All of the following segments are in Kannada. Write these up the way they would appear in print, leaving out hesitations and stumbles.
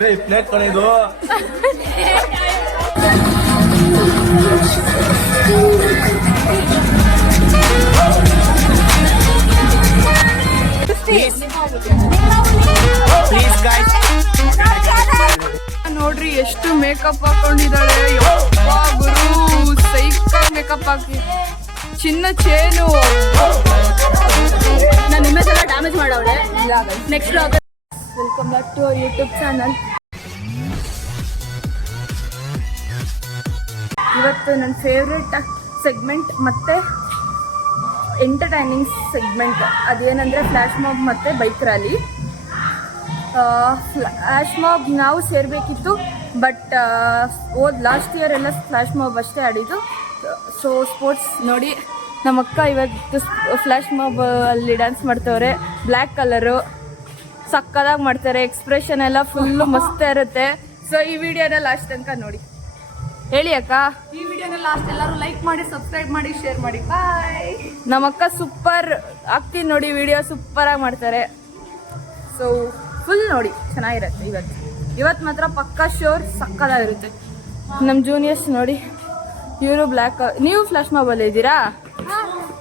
ಪ್ಲೇಟ್ ಕಣೆದು ನೋಡ್ರಿ ಎಷ್ಟು ಮೇಕಪ್ ಹಾಕೊಂಡಿದ್ದಾಳೆ. ಯಪ್ಪಾ ಗುರು, ಸೈಕಾಗ್ ಮೇಕಪ್ ಹಾಕಿ ಚಿನ್ನ ಚೇನು. ನಾನು ಇಮೇಜ್ ಎಲ್ಲ ಡ್ಯಾಮೇಜ್ ಮಾಡವಳೆ. Next vlog. Welcome back to our YouTube channel. ಇವತ್ತು ನನ್ನ ಫೇವ್ರೆಟ್ ಸೆಗ್ಮೆಂಟ್ ಮತ್ತು ಎಂಟರ್ಟೈನಿಂಗ್ ಸೆಗ್ಮೆಂಟ್ ಅದೇನೆಂದರೆ ಫ್ಲ್ಯಾಶ್ ಮಾಬ್ ಮತ್ತು ಬೈಕ್ ರ್ಯಾಲಿ. ಫ್ಲ್ಯಾಶ್ ಮಾಬ್ ನಾವು ಸೇರಬೇಕಿತ್ತು, ಬಟ್ ಲಾಸ್ಟ್ ಇಯರ್ ಎಲ್ಲ ಫ್ಲ್ಯಾಶ್ ಮಾಬ್ ಅಷ್ಟೇ ಆಡಿದ್ದು. ಸೊ ಸ್ಪೋರ್ಟ್ಸ್ ನೋಡಿ, ನಮ್ಮ ಅಕ್ಕ ಇವತ್ತು ಫ್ಲ್ಯಾಶ್ ಮಾಬ್ ಅಲ್ಲಿ ಡ್ಯಾನ್ಸ್ ಮಾಡ್ತವ್ರೆ. ಬ್ಲ್ಯಾಕ್ ಕಲರು ಸಕ್ಕದಾಗಿ ಮಾಡ್ತಾರೆ. ಎಕ್ಸ್ಪ್ರೆಷನ್ ಎಲ್ಲ ಫುಲ್ಲು ಮಸ್ತ್ ಇರುತ್ತೆ. ಸೊ ಈ ವಿಡಿಯೋನ ಲಾಸ್ಟ್ ತನಕ ನೋಡಿ. ಹೇಳಿ ಅಕ್ಕ. ಈ ವಿಡಿಯೋನ ಲಾಸ್ಟ್ ಎಲ್ಲರೂ ಲೈಕ್ ಮಾಡಿ, ಸಬ್ಸ್ಕ್ರೈಬ್ ಮಾಡಿ, ಶೇರ್ ಮಾಡಿ. ಬಾಯ್. ನಮ್ಮ ಅಕ್ಕ ಸೂಪರ್ ಆಗ್ತೀನಿ ನೋಡಿ, ವಿಡಿಯೋ ಸೂಪರಾಗಿ ಮಾಡ್ತಾರೆ. ಸೊ ಫುಲ್ ನೋಡಿ, ಚೆನ್ನಾಗಿರುತ್ತೆ. ಇವತ್ತು ಮಾತ್ರ ಪಕ್ಕಾ ಶೋರ್ ಸಕ್ಕದಾಗಿರುತ್ತೆ. ನಮ್ಮ ಜೂನಿಯರ್ಸ್ ನೋಡಿ, ಇವರು ಬ್ಲ್ಯಾಕ್. ನೀವು ಫ್ಲ್ಯಾಶ್ ಮಾಬಲ್ಲಿ ಇದ್ದೀರಾ?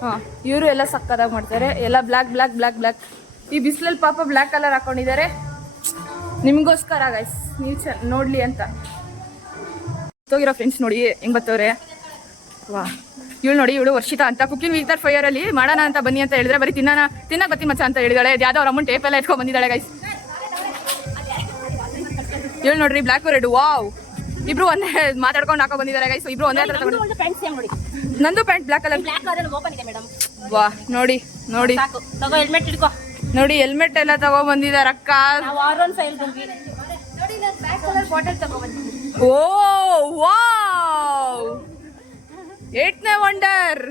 ಹಾಂ, ಇವರು ಎಲ್ಲ ಸಕ್ಕದಾಗಿ ಮಾಡ್ತಾರೆ. ಎಲ್ಲ ಬ್ಲ್ಯಾಕ್ ಬ್ಲ್ಯಾಕ್ ಬ್ಲ್ಯಾಕ್ ಬ್ಲ್ಯಾಕ್. ಈ ಬಿಸಿಲಲ್ಲಿ ಪಾಪ ಬ್ಲ್ಯಾಕ್ ಕಲರ್ ಹಾಕೊಂಡಿದ್ದಾರೆ ನಿಮಗೋಸ್ಕರ ಗೈಸ್, ನೀವು ನೋಡಲಿ ಅಂತ. ಹೋಗಿರೋ ಫ್ರೆಂಡ್ಸ್ ನೋಡಿ ಹೆಂಗೆ ಬರ್ತವ್ರೆ. ವಾ, ಇವಳು ನೋಡಿ, ಇವಳು ವರ್ಷಿತಾ ಅಂತ ಕುಕಿಂಗ್ ವಿತ್ ಫೈರಲ್ಲಿ ಮಾಡೋಣ ಅಂತ ಬನ್ನಿ ಅಂತ ಹೇಳಿದ್ರೆ ಬರೀ ತಿನ್ನಕ್ಕೆ ಬತ್ತಿ ಮಚ್ಚ ಅಂತ ಹೇಳಿದಾಳೆ. ಯಾವುದೋ ಅವ್ರ ಅಮ್ಮನ ಟೇಪ್ ಎಲ್ಲ ಎತ್ಕೊಂಡು ಬಂದಿದ್ದಾಳೆ ಗೈಸ್. ಇವಳು ನೋಡ್ರಿ, ಬ್ಲ್ಯಾಕ್ ರೆಡ್. ವಾವ್, ಇಬ್ರು ಒಂದೇ ಮಾತಾಡ್ಕೊಂಡು ಹಾಕೋ ಬಂದಿದ್ದಾರೆ ಗೈಸ್. ಇಬ್ರು ಒಂದೇ ಹತ್ರ ತಗೊಂಡು. ನಂದು ಪ್ಯಾಂಟ್ ಬ್ಲ್ಯಾಕ್ ಕಲರ್. ವಾ, ನೋಡಿ ನೋಡಿ ನೋಡಿ, ಹೆಲ್ಮೆಟ್ ಎಲ್ಲ ತಗೊಂಡ್ ಬಂದಿದ್ದಾರೆ ಅಕ್ಕ. ಓ ವಾವ್, 8ನೇ ವಂಡರ್.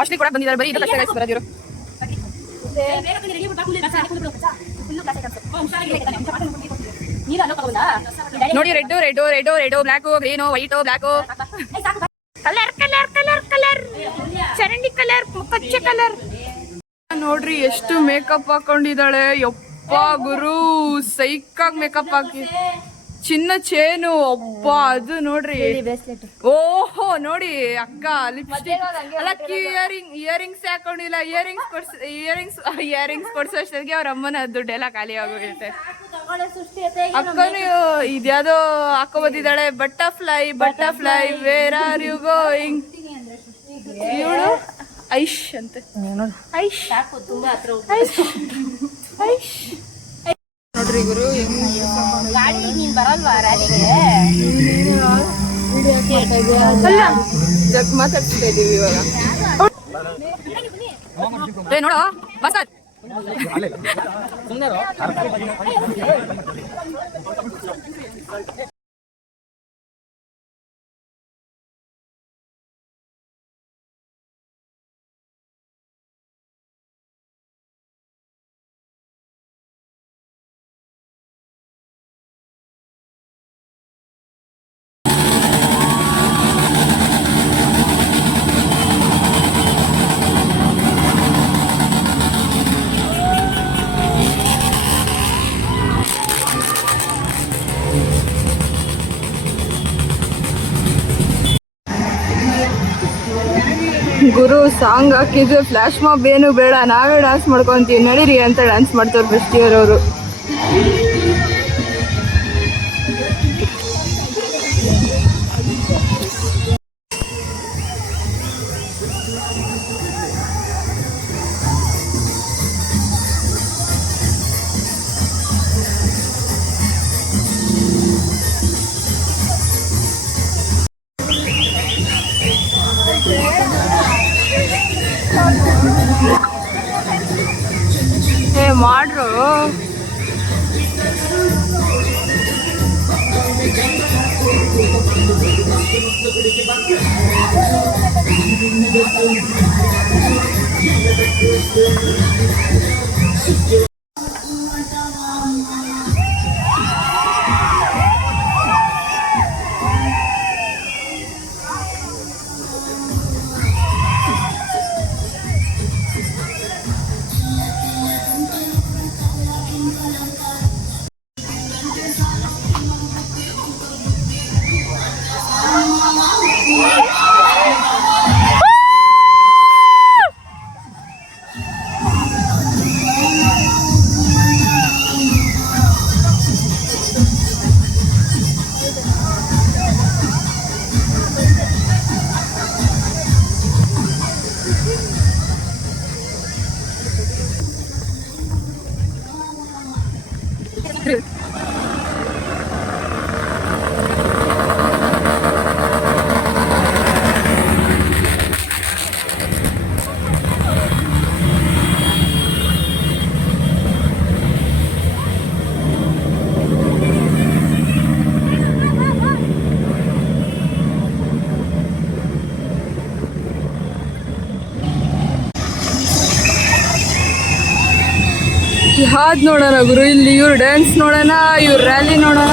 ಅಷ್ಟೇ ಕೂಡ ಬಂದಿದ್ದಾರೆ. ಬರೀ ಇದು ಕಷ್ಟ ಗೈಸ್ ಬರೋದಿರು. ನೋಡಿ, red red red red black green white black colour colour colour colour ಚರಂಡಿ ಕಲರ್ ಪಚ್ಚೆ ಕಲರ್. ನೋಡ್ರಿ ಎಷ್ಟು ಮೇಕಪ್ ಹಾಕೊಂಡಿದ್ದಾಳೆ. ಯಪ್ಪ ಗುರು, ಸೈಕಾಗ್ ಮೇಕಪ್ ಹಾಕಿ ಚಿನ್ನ ಚೇನು. ಒಬ್ಬ ಅದು ನೋಡ್ರಿ. ಓಹೋ ನೋಡಿ ಅಕ್ಕ, ಲಿಪ್ಸ್ಟಿಕ್ ಅಲ್ಲ, ಇಯರಿಂಗ್ಸ್ ಹಾಕೊಂಡಿಲ್ಲ. ಇಯರಿಂಗ್ಸ್ ಕೊಡ್ಸೋಷ್ಟೊತ್ತಿಗೆ ಅವ್ರ ಅಮ್ಮನ ದುಡ್ಡೆಲ್ಲ ಖಾಲಿ ಆಗೋಗುತ್ತೆ. ಅಕ್ಕನು ಇದ್ಯಾವುದೋ ಹಾಕೋ ಬಂದಿದ್ದಾಳೆ. Butterfly butterfly where are you going. ಇವಳು ಐಶ್ ಅಂತೆ. ಐಶ್ ಐಶ್ ನೋಡ್ರಿ ಗುರು, ಮಾತಾಡ್ತಾ ಇದೀವಿ ಇವಾಗ. ನೋಡೋ ಬಸ್ ಗುರು ಸಾಂಗ್ ಹಾಕಿದ್ರೆ ಫ್ಲ್ಯಾಶ್ ಮಾಬ್ ಏನು ಬೇಡ, ನಾವೇ ಡ್ಯಾನ್ಸ್ ಮಾಡ್ಕೊಂತೀವಿ ನಡೀರಿ ಅಂತ ಡ್ಯಾನ್ಸ್ ಮಾಡ್ತಾರೆ ಫಸ್ಟ್ ಇಯರ್ ಅವರು. ಮಾಡ್ರು ಯಾವ್ದು ನೋಡೋಣ ಗುರು, ಇಲ್ಲಿ ಇವ್ರು ಡ್ಯಾನ್ಸ್ ನೋಡೋಣ, ಇವ್ರ ರ್ಯಾಲಿ ನೋಡೋಣ.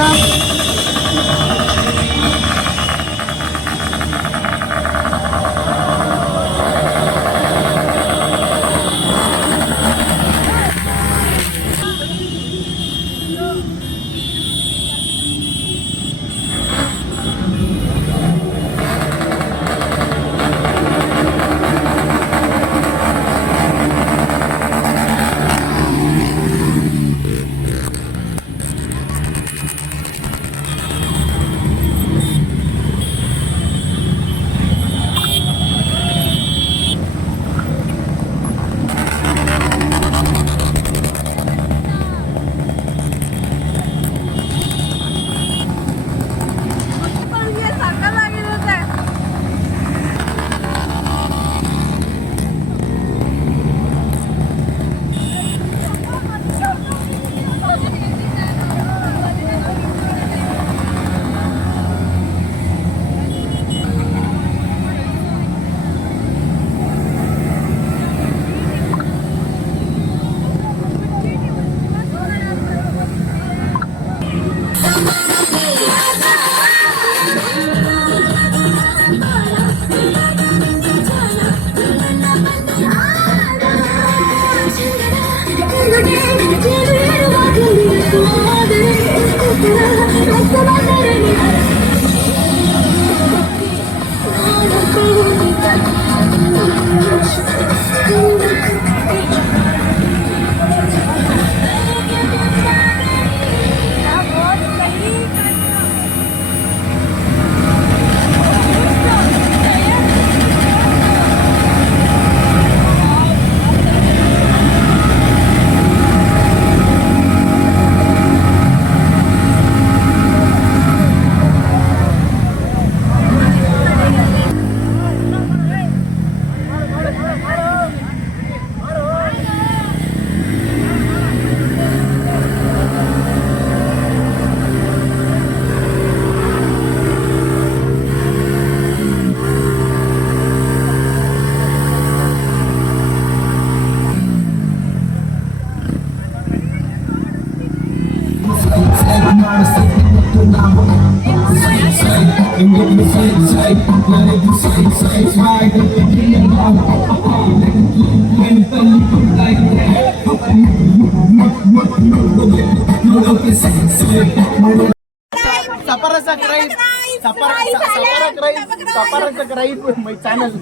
ಮೈ ಚಾನಲ್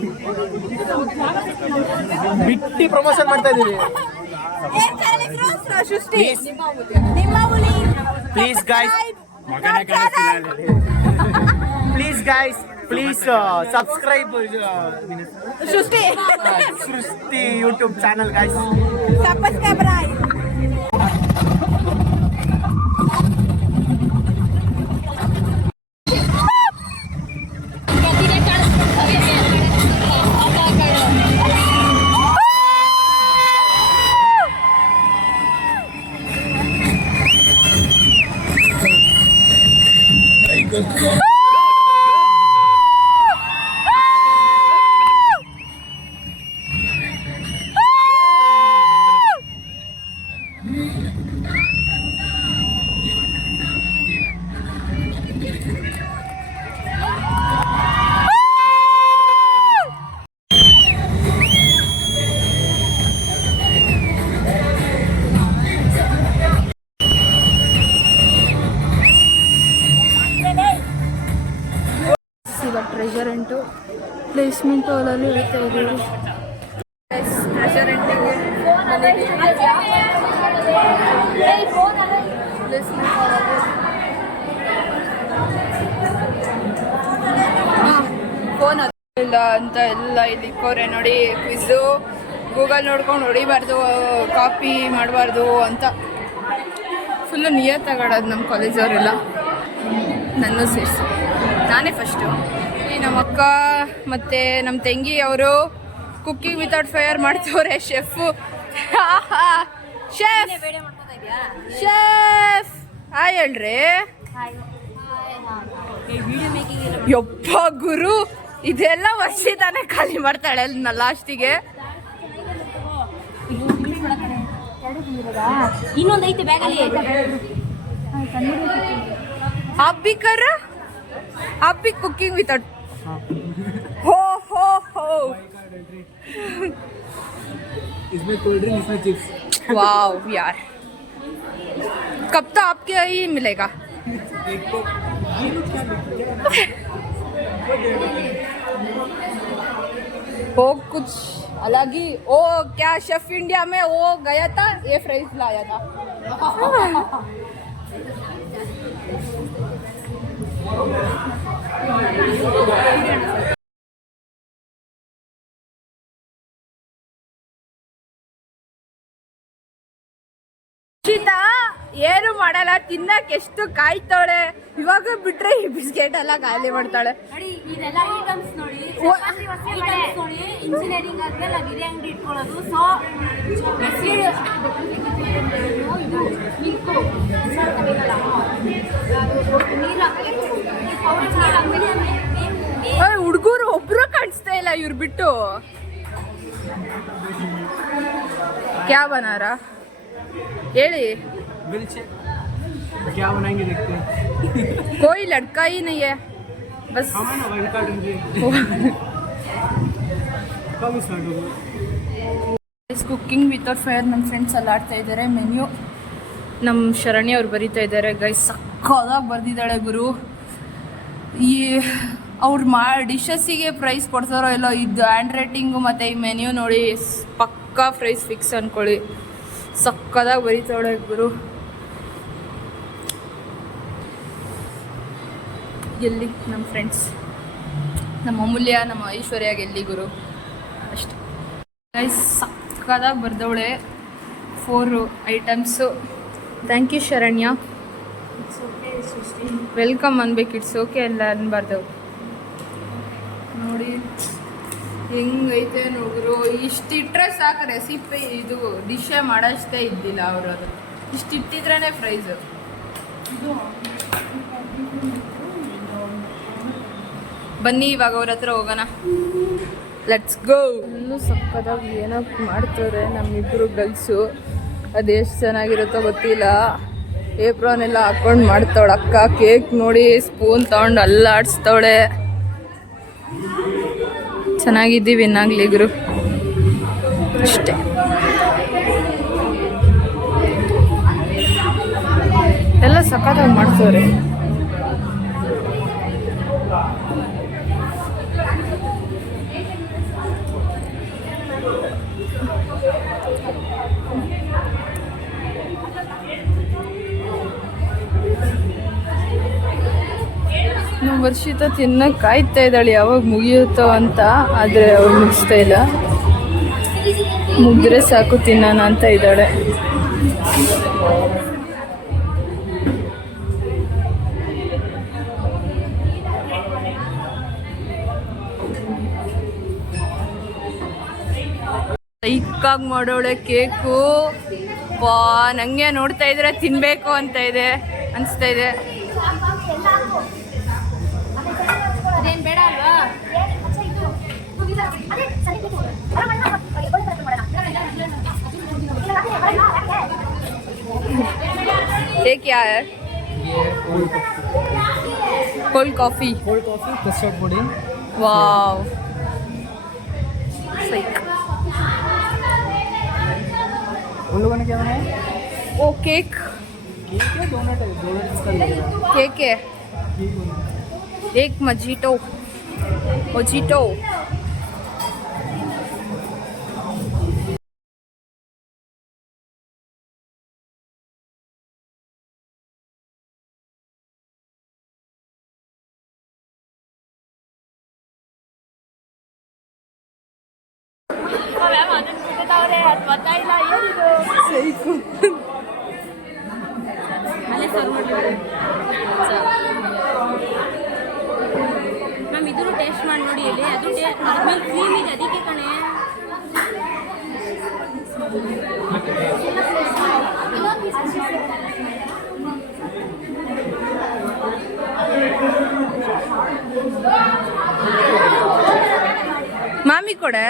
ಬಿಟ್ಟಿ ಪ್ರಮೋಷನ್ ಮಾಡ್ತಾ ಇದೀವಿ. ಪ್ಲೀಸ್ ಗೈಸ್ ಪ್ಲೀಸ್ ಸಬ್ಸ್ಕ್ರೈಬ್ ಸೃಷ್ಟಿ ಯೂಟ್ಯೂಬ್ ಚಾನಲ್ ಗೈಸ್. ಟ್ರೆಷರೆಂಟು ಪ್ಲೇಸ್ಮೆಂಟ್ ಹಾಲಲ್ಲಿ ಹೇಳ್ತಾ ಇದ್ದೀವಿ. ಟ್ರೆಷರೆಂಟಿಗೆ ಪ್ಲೇಸ್ಮೆಂಟ್ ಹಾಲಲ್ಲಿ ಫೋನ್ ಇಲ್ಲ ಅಂತ ಎಲ್ಲ ಇಲ್ಲಿ ಕೋರೆ ನೋಡಿ. ಕ್ವಿಝು ಗೂಗಲ್ ನೋಡ್ಕೊಂಡು ಹೊಡಿಬಾರ್ದು, ಕಾಪಿ ಮಾಡಬಾರ್ದು ಅಂತ ಫುಲ್ಲು ನಿಯತ್ತಾಗಾಡೋದು ನಮ್ಮ ಕಾಲೇಜವರೆಲ್ಲ, ನನ್ನ ಸೇರಿಸಿ ನಾನೇ ಫಸ್ಟು. ಈ ನಮ್ಮ ಅಕ್ಕ ಮತ್ತು ನಮ್ಮ ತಂಗಿ ಅವರು ಕುಕ್ಕಿಂಗ್ ವಿತೌಟ್ ಫೈರ್ ಮಾಡ್ತವ್ರೆ. ಶೆಫು ಶೆಫ್ ಶೆಫ್ ಹಾಯ್ ಹೇಳ್ರಿ. ಯಪ್ಪ ಗುರು, ಇದೆಲ್ಲ ವರ್ಷ ತಾನೇ ಖಾಲಿ ಮಾಡ್ತಾಳೆ ಅಲ್ಲ ಲಾಸ್ಟಿಗೆ. ಇನ್ನೊಂದೈತೆ ಬ್ಯಾಗಲ್ಲಿ. ಅಬ್ಬಿ ಕರ ಅಬ್ಬಿ ಕುಕಿಂಗ್ ವಿತೌಟ್ हो हो इसमें कोल्ड ड्रिंक, इसमें चिप्स. वाओ यार, कब तो आपके ही मिलेगा. वो कुछ अलग ही. वो क्या शेफ इंडिया में वो गया था, ये फ्राइज लाया था. ಏನು ಮಾಡಲ್ಲ, ತಿನ್ನಕ್ಕೆ ಎಷ್ಟು ಕಾಯ್ತಾಳೆ. ಇವಾಗ ಬಿಟ್ರೆ ಈ ಬಿಸ್ಕೆಟ್ ಎಲ್ಲ ಖಾಲಿ ಮಾಡ್ತಾಳೆ. ನೋಡಿ ಇದೆಲ್ಲ ಐಟಮ್ಸ್ ನೋಡಿ, ನೋಡಿ ಇಂಜಿನಿಯರಿಂಗ್ ಆದ್ಮೇಲೆ ನಾವು ಇದೇ ಅಂಗಡಿ ಇಟ್ಕೊಳ್ಳೋದು. ಸೊ ಹುಡುಗರು ಒಬ್ರು ಕಾಣಿಸ್ತಾ ಇಲ್ಲ ಇವ್ರು ಬಿಟ್ಟು. ಕ್ಯಾ ಬನಾರ ಹೇಳಿ. क्या बनाएंगे देखते हैं. कोई लड़का ही नहीं है बस. ಕುಕ್ಕಿಂಗ್ ವಿತೌಟ್ ಫೈರ್ ನನ್ನ ಫ್ರೆಂಡ್ಸ್ ಎಲ್ಲ ಆಡ್ತಾ ಇದ್ದಾರೆ. ಮೆನ್ಯೂ ನಮ್ಮ ಶರಣ್ಯ ಅವ್ರು ಬರೀತಾ ಇದ್ದಾರೆ. ಗೈಸ್ ಸಕ್ಕದಾಗಿ ಬರೆದಿದ್ದಾಳೆ ಗುರು. ಈ ಅವ್ರು ಡಿಶಸ್ಸಿಗೆ ಪ್ರೈಸ್ ಕೊಡ್ತಾರೋ ಇಲ್ಲೋ, ಇದು ಹ್ಯಾಂಡ್ ರೈಟಿಂಗು ಮತ್ತು ಈ ಮೆನ್ಯೂ ನೋಡಿ ಪಕ್ಕಾ ಪ್ರೈಸ್ ಫಿಕ್ಸ್ ಅಂದ್ಕೊಳ್ಳಿ. ಸಕ್ಕದಾಗಿ ಬರೀತಾಳೆ ಗುರು. ಗೆಲ್ಲಿ ನಮ್ಮ ಫ್ರೆಂಡ್ಸ್, ನಮ್ಮ ಅಮೂಲ್ಯ, ನಮ್ಮ ಐಶ್ವರ್ಯ ಗೆಲ್ಲಿ ಗುರು ಅಷ್ಟೆ. ಗೈಸ್ ಸಕ್ಕದಾಗಿ ಬರ್ದವಳೆ. 4 items. Thank you Sharanya. Welcome ಅನ್ಬೇಕು, ಇಟ್ಸ್ ಓಕೆ ಅಲ್ಲ ಅನ್ಬಾರ್ದು. ನೋಡಿ ಹೆಂಗೈತೆ ನೋಡ್ರು. ಇಷ್ಟಿಟ್ರೆ ಸಾಕು ರೆಸಿಪಿ, ಇದು ಡಿಶೇ ಮಾಡೋಷ್ಟೇ ಇದ್ದಿಲ್ಲ ಅವರು. ಅದು ಇಷ್ಟಿಟ್ಟಿದ್ರೇ ಪ್ರೈಸು. ಬನ್ನಿ ಇವಾಗ ಅವ್ರ ಹತ್ರ ಹೋಗೋಣ. Let's go. ಇನ್ನೂ ಸಕ್ಕದಾಗಿ ಏನೋ ಮಾಡ್ತಾರೆ ನಮ್ಮಿಬ್ಬರು ಗರ್ಲ್ಸು. ಅದೆಷ್ಟು ಚೆನ್ನಾಗಿರುತ್ತೋ ಗೊತ್ತಿಲ್ಲ. ಏಪ್ರಾನ್ ಎಲ್ಲ ಹಾಕೊಂಡು ಮಾಡ್ತಾವಳೆ ಅಕ್ಕ. ಕೇಕ್ ನೋಡಿ ಸ್ಪೂನ್ ತಗೊಂಡು ಅಲ್ಲಾಡಿಸ್ತವಳೆ. ಚೆನ್ನಾಗಿದ್ದೀವಿ ಇನ್ನಾಗಲಿ ಗುರು ಅಷ್ಟೇ. ಎಲ್ಲ ಸಕ್ಕತ್ತಾಗಿ ಮಾಡ್ತವ್ರೆ. ವರ್ಷಿತ ತಿನ್ನಕ್ಕೆ ಕಾಯ್ತಾ ಇದ್ದಾಳೆ ಯಾವಾಗ ಮುಗಿಯುತ್ತೋ ಅಂತ. ಆದರೆ ಅವಳು ಮುಗಿಸ್ತಾ ಇಲ್ಲ. ಮುಗಿದ್ರೆ ಸಾಕು ತಿನ್ನೋಣ ಅಂತ ಇದ್ದಾಳೆ. ಸೈಕಾಗಿ ಮಾಡೋಳೆ ಕೇಕು. ನಂಗೆ ನೋಡ್ತಾ ಇದ್ರೆ ತಿನ್ಬೇಕು ಅಂತ ಇದೆ ಅನಿಸ್ತಾ ಇದೆ. ಅದೇನು ಬೇಡ ಅಲ್ವಾ? ये क्या है? Cold coffee. Custard pudding. Wow सही. उन लोगों ने क्या बनाया? वो केक. केक है, डोनट है. डोनट इसका लगेगा. केक है. एक मजीटो. मोजीटो. ಮ್ಯಾಮ್ ಇದನ್ನು ಟೇಸ್ಟ್ ಮಾಡಿ ನೋಡಿ ಇಲ್ಲಿ ಅದು ಅದ್ಮೇಲೆ ಕ್ರೀಮ್ ಇದೆ ಅದಕ್ಕೆ ಕಣೆ ಮಾಮಿ ಕೊಡೆ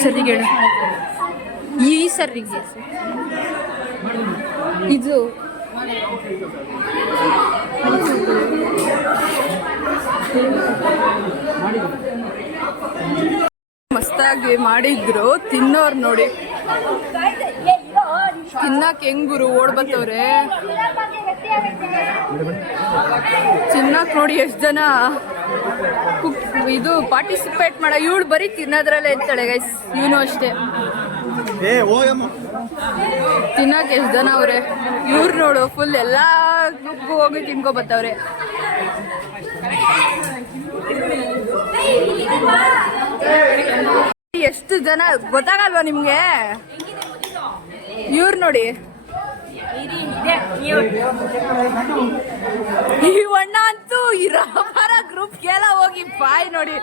ಸರಿಗೆ ಈ ಸರಿಗೆ ಇದು ಮಸ್ತಾಗಿ ಮಾಡಿದ್ರು ತಿನ್ನೋರ್ ನೋಡಿ ತಿನ್ನಕ್ ಹೆಂಗುರು ಓಡ್ ಬತ್ತವ್ರೆ ತಿನ್ನಕ್ ನೋಡಿ ಎಷ್ಟ್ ಜನ ಇದು ಪಾರ್ಟಿಸಿಪೇಟ್ ಮಾಡ ಇವಳು ಬರೀ ತಿನ್ನೋದ್ರಲ್ಲೇ ಇರ್ತಾಳೆ ಗೈಸ್ ಇವನು ಅಷ್ಟೇ ತಿನ್ನಕ್ ಎಷ್ಟ್ ಜನ ಅವ್ರೆ ಇವ್ರು ನೋಡು ಫುಲ್ ಎಲ್ಲಾ ಗ್ರೂಪ್ ಹೋಗಿ ತಿನ್ಕೊ ಬತ್ತವ್ರೆ ಎಷ್ಟು ಜನ ಗೊತ್ತಾಗಲ್ವಾ ನಿಮ್ಗೆ ಇವ್ರು ನೋಡಿ ಈ ಅಣ್ಣ ಅಂತೂ ಇರೋಬರ ಗ್ರೂಪ್ ಎಲ್ಲ ಹೋಗಿ ಬಾಯ್ ನೋಡಿ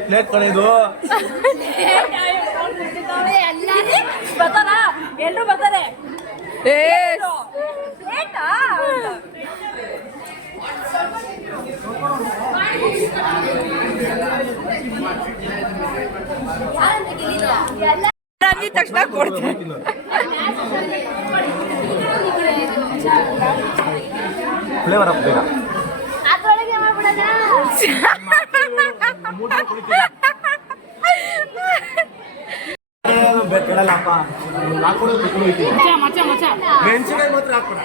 ಪ್ಲೇಟ್ ಕಳೆದು ಬರ್ತಾರ ಎಲ್ರು ಬರ್ತಾರೆ ಅಂದಿದ ತಕ್ಷಣ ಕೊಡ್ತಾರೆ ಫ್ಲೇವರ್ ಹಾಕ್ಬೇಕ ಅದ್ರೊಳಗೆ ಮಾಡ್ಬಿಡೋಣ ಬೇಕಲ್ಲಪ್ಪ ಮೆಣಸಿನಕಾಯಿ ಮಾತ್ರ ಹಾಕ್ಬೇಡ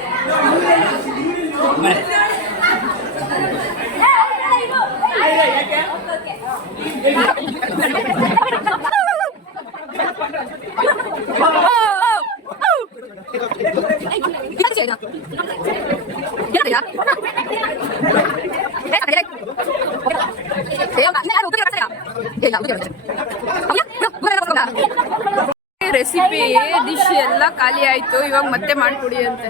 ರೆಸಿಪಿ ಡಿಶ್ ಎಲ್ಲ ಖಾಲಿ ಆಯ್ತು ಇವಾಗ ಮತ್ತೆ ಮಾಡ್ಕೊಡಿ ಅಂತ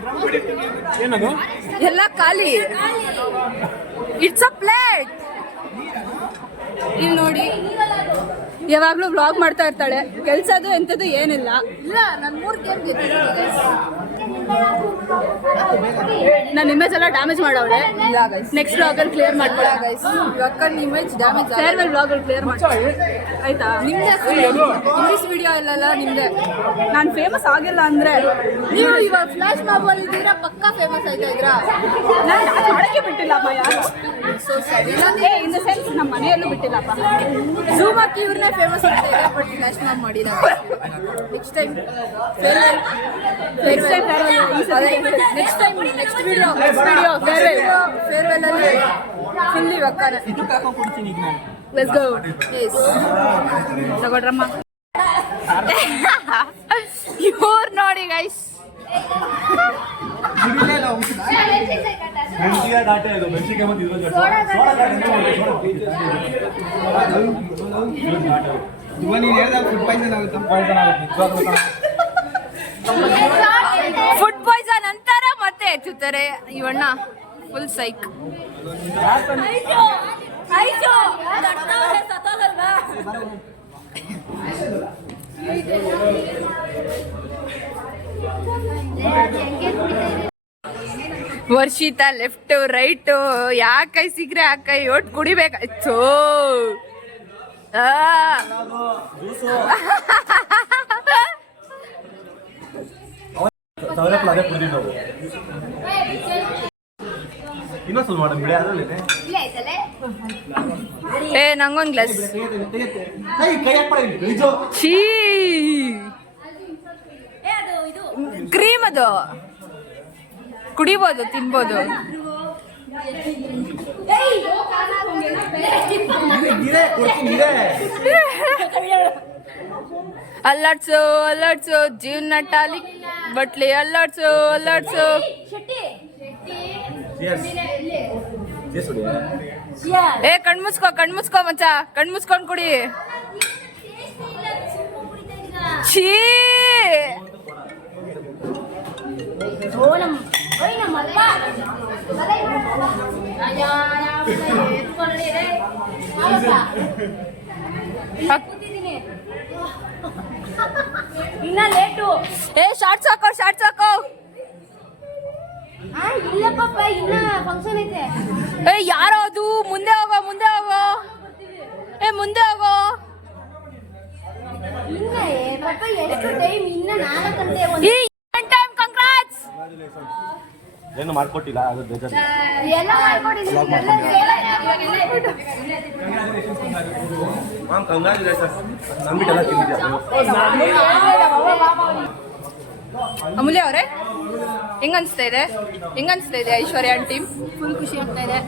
ಎಲ್ಲ ಖಾಲಿ ಇಟ್ಸ್ ಅ ಪ್ಲೇಟ್ ಇಲ್ಲಿ ನೋಡಿ ಯಾವಾಗ್ಲೂ ವ್ಲಾಗ್ ಮಾಡ್ತಾ ಇರ್ತಾಳೆ ಕೆಲ್ಸದು ಎಂತದ್ದು ಏನಿಲ್ಲ ಇಲ್ಲ ನಾನು 3 ಗೇಮ್ ಗೆದ್ದಿದ್ದೀನಿ ನನ್ನ ಇಮೇಜ್ ಎಲ್ಲ ಡ್ಯಾಮೇಜ್ ಮಾಡವಳೆ ನೆಕ್ಸ್ಟ್ ವ್ಲಾಗ್ ಅಲ್ಲಿ ಕ್ಲಿಯರ್ ಮಾಡ್ಕೊಳ್ಳ ಗೈಸ್ ಇವಾಗ ಇಮೇಜ್ ಡ್ಯಾಮೇಜ್ ಫೇರ್ವೆಲ್ ವ್ಲಾಗ್ ಅಲ್ಲಿ ಕ್ಲಿಯರ್ ಮಾಡ್ಕೊಳ್ಳಿ ಆಯ್ತಾ ನಿಮ್ದೆ ಇಂಗ್ಲಿಷ್ ವಿಡಿಯೋ ಇಲ್ಲಲ್ಲ ನಿಮ್ದೆ ನಾನು ಫೇಮಸ್ ಆಗಿಲ್ಲ ಅಂದ್ರೆ ನೀವು ಇವಾಗ ಫ್ಲಾಶ್ ಮಾಬ್ ಅಲ್ಲಿ ಇದ್ದೀರಾ ಪಕ್ಕಾ ಫೇಮಸ್ ಆಯ್ತಾ ಇದ್ರಾ ನಾನು ಮಾಡಕ್ಕೆ ಬಿಟ್ಟಿಲ್ಲಪ್ಪ ಯಾರು ಸೊ ಸರಿ ಇನ್ ದ ಸೆನ್ಸ್ ನಮ್ಮ ಮನೆಯಲ್ಲೂ ಬಿಟ್ಟಿಲ್ಲಪ್ಪ ಝೂಮ್ ಹಾಕಿ ಇವ್ರನ್ನೇ ಫೇಮಸ್ ಆಗ್ತಾ ಇದೆ ಬಟ್ ಫ್ಲಾಶ್ ಮಾಬ್ ಮಾಡಿಲ್ಲ next time next video farewell ಅಲ್ಲಿ ಫುಲ್ಲಿ ವಕ್ಕಾರ ಲೆಟ್ಸ್ ಗೋ ಎಸ್ ತಗೊಳ್ರಮ್ಮ ಇವ್ರು ನೋಡಿ ಗೈಸ್ ಫುಡ್ ಪಾಯ್ಸನ್ ಅಂತಾರೆ ಮತ್ತೆ ಹೆಚ್ಚುತ್ತಾರೆ ಇವಣ್ಣ full psych Varshitha left right ಯಾಕೈ ಸಿಗ್ರೆ ಆ ಕೈ ಒಟ್ಟು ಕುಡಿಬೇಕಾಯ್ತು ಏ ನಂಗೊಂದ್ ಗ್ಲಾಸ್ ಛೀ ಕ್ರೀಮ್ ಅದು ಕುಡಿಬೋದು ತಿನ್ಬೋದು ಇದೇ ಕೊಡ್ತೀನಿ ಇದೇ ಅಲ್ಲಾಡ್ಸು ಅಲ್ಲಾಡ್ಸು ಜೀವನ ಟಾಲಿ ಬಟ್ಲಿ ಅಲ್ಲಾಡ್ಸು ಅಲ್ಲಾಡ್ಸು. ಏ ಕಣ್ಮುಚ್ಕೋ ಮಚ್ಚ, ಕಣ್ಮುಚ್ಕೊಂಡ್ ಕುಡಿ. ಛೀ ಇನ್ನ ಲೇಟು. ಏ ಶಾರ್ಟ್ಸ್ ಹಾಕೋ ಇಲ್ಲ ಪಾಪ, ಇನ್ನ ಫಂಕ್ಷನ್ ಐತೆ. ಏ ಯಾರೋ ಅದು, ಮುಂದೆ ಹೋಗೋ ಏ ಮುಂದೆ ಹೋಗೋ. ಇನ್ನ ಪಾಪ ಎಷ್ಟು ಟೈಮ್? ಇನ್ನ 4 ಗಂಟೆ. ಈ ಟೈಮ್ ಕಂಗ್ರಾಟ್ಸ್. ಏನು ಮಾಡ್ಕೊಟ್ಟಿಲ್ಲ ಅದು ಬೇಜಾರು. ಎಲ್ಲ ಮಾಡ್ಕೊಟ್ಟಿದ್ದೀನಿ. Ma'am congratulations. ನಂಬಿಟ್ಟೆಲ್ಲ ತಿಂದಿದ್ಯಾ? ಅಮೂಲ್ಯ ಅವರೇ ಹೆಂಗ್ ಅನ್ಸ್ತಾ ಇದೆ ಐಶ್ವರ್ಯ ಟೀಮ್? ಫುಲ್ ಖುಷಿ ಆಗ್ತಾ ಇದೆ.